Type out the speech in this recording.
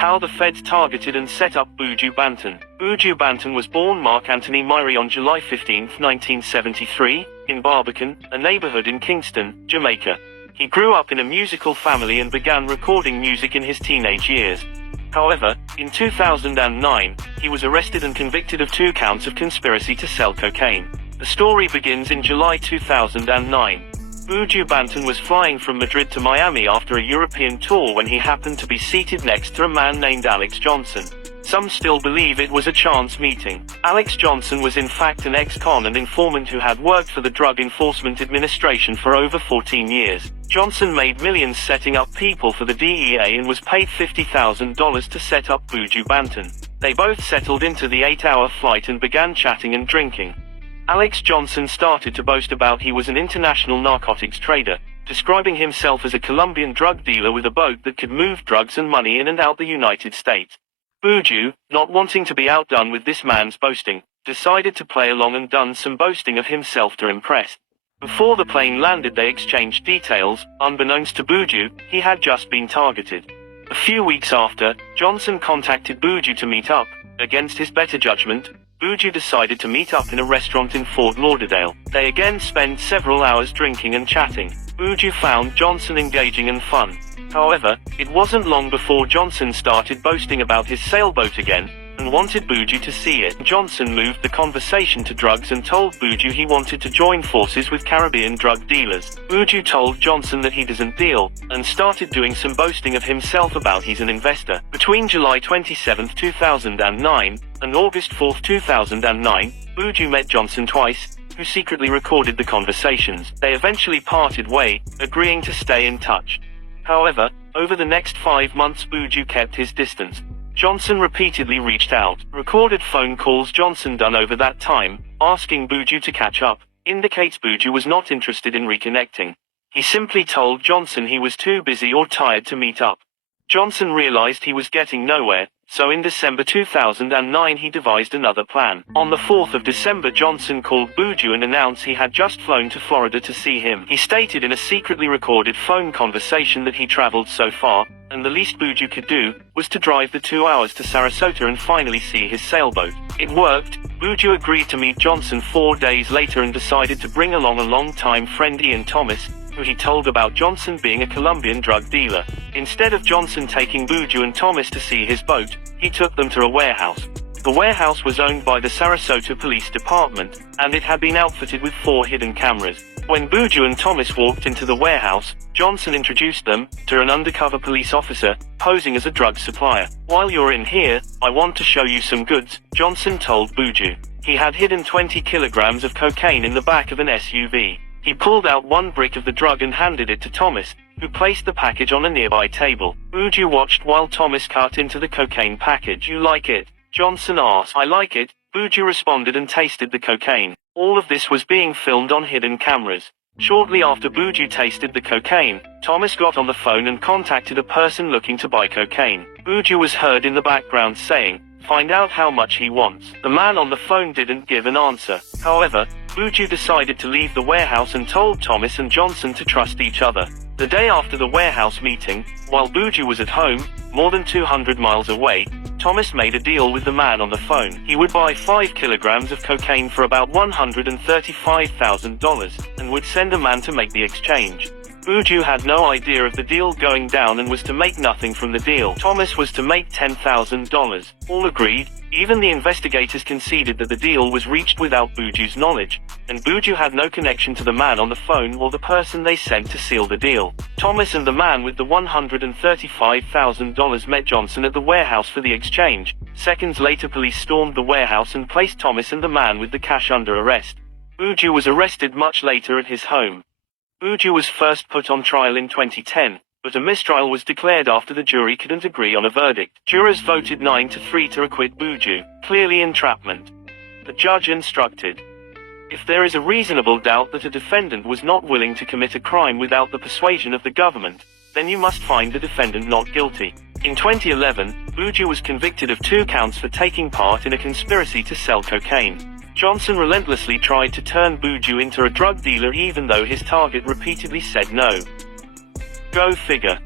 How the feds targeted and set up Buju Banton. Buju Banton was born Mark Anthony Myrie on July 15, 1973, in Barbican, a neighborhood in Kingston, Jamaica. He grew up in a musical family and began recording music in his teenage years. However, in 2009, he was arrested and convicted of 2 counts of conspiracy to sell cocaine. The story begins in July 2009. Buju Banton was flying from Madrid to Miami after a European tour when he happened to be seated next to a man named Alex Johnson. Some still believe it was a chance meeting. Alex Johnson was in fact an ex-con and informant who had worked for the Drug Enforcement Administration for over 14 years. Johnson made millions setting up people for the DEA and was paid $50,000 to set up Buju Banton. They both settled into the 8-hour flight and began chatting and drinking. Alex Johnson started to boast about he was an international narcotics trader, describing himself as a Colombian drug dealer with a boat that could move drugs and money in and out the United States. Buju, not wanting to be outdone with this man's boasting, decided to play along and done some boasting of himself to impress. Before the plane landed they exchanged details. Unbeknownst to Buju, he had just been targeted. A few weeks after, Johnson contacted Buju to meet up. Against his better judgment, Buju decided to meet up in a restaurant in Fort Lauderdale. They again spent several hours drinking and chatting. Buju found Johnson engaging and fun. However, it wasn't long before Johnson started boasting about his sailboat again, and wanted Buju to see it. Johnson moved the conversation to drugs and told Buju he wanted to join forces with Caribbean drug dealers. Buju told Johnson that he doesn't deal, and started doing some boasting of himself about he's an investor. Between July 27, 2009, and August 4, 2009, Buju met Johnson twice, who secretly recorded the conversations. They eventually parted way, agreeing to stay in touch. However, over the next 5 months Buju kept his distance. Johnson repeatedly reached out. Recorded phone calls Johnson done over that time, asking Buju to catch up, indicates Buju was not interested in reconnecting. He simply told Johnson he was too busy or tired to meet up. Johnson realized he was getting nowhere, so in December 2009 he devised another plan. On the 4th of December Johnson called Buju and announced he had just flown to Florida to see him. He stated in a secretly recorded phone conversation that he traveled so far, and the least Buju could do, was to drive the 2 hours to Sarasota and finally see his sailboat. It worked. Buju agreed to meet Johnson 4 days later and decided to bring along a long-time friend Ian Thomas, who he told about Johnson being a Colombian drug dealer. Instead of Johnson taking Buju and Thomas to see his boat, he took them to a warehouse. The warehouse was owned by the Sarasota Police Department, and it had been outfitted with 4 hidden cameras. When Buju and Thomas walked into the warehouse, Johnson introduced them to an undercover police officer, posing as a drug supplier. "While you're in here, I want to show you some goods," Johnson told Buju. He had hidden 20 kilograms of cocaine in the back of an SUV. He pulled out 1 brick of the drug and handed it to Thomas, who placed the package on a nearby table. Buju watched while Thomas cut into the cocaine package. "You like it?" Johnson asked. "I like it," Buju responded and tasted the cocaine. All of this was being filmed on hidden cameras. Shortly after Buju tasted the cocaine, Thomas got on the phone and contacted a person looking to buy cocaine. Buju was heard in the background saying, "Find out how much he wants." The man on the phone didn't give an answer. However, Buju decided to leave the warehouse and told Thomas and Johnson to trust each other. The day after the warehouse meeting, while Buju was at home, more than 200 miles away, Thomas made a deal with the man on the phone. He would buy 5 kilograms of cocaine for about $135,000, and would send a man to make the exchange. Buju had no idea of the deal going down and was to make nothing from the deal. Thomas was to make $10,000. All agreed. Even the investigators conceded that the deal was reached without Buju's knowledge, and Buju had no connection to the man on the phone or the person they sent to seal the deal. Thomas and the man with the $135,000 met Johnson at the warehouse for the exchange. Seconds later police stormed the warehouse and placed Thomas and the man with the cash under arrest. Buju was arrested much later at his home. Buju was first put on trial in 2010, but a mistrial was declared after the jury couldn't agree on a verdict. Jurors voted 9-3 to acquit Buju, clearly entrapment. The judge instructed, if there is a reasonable doubt that a defendant was not willing to commit a crime without the persuasion of the government, then you must find the defendant not guilty. In 2011, Buju was convicted of 2 counts for taking part in a conspiracy to sell cocaine. Johnson relentlessly tried to turn Buju into a drug dealer even though his target repeatedly said no. Go figure.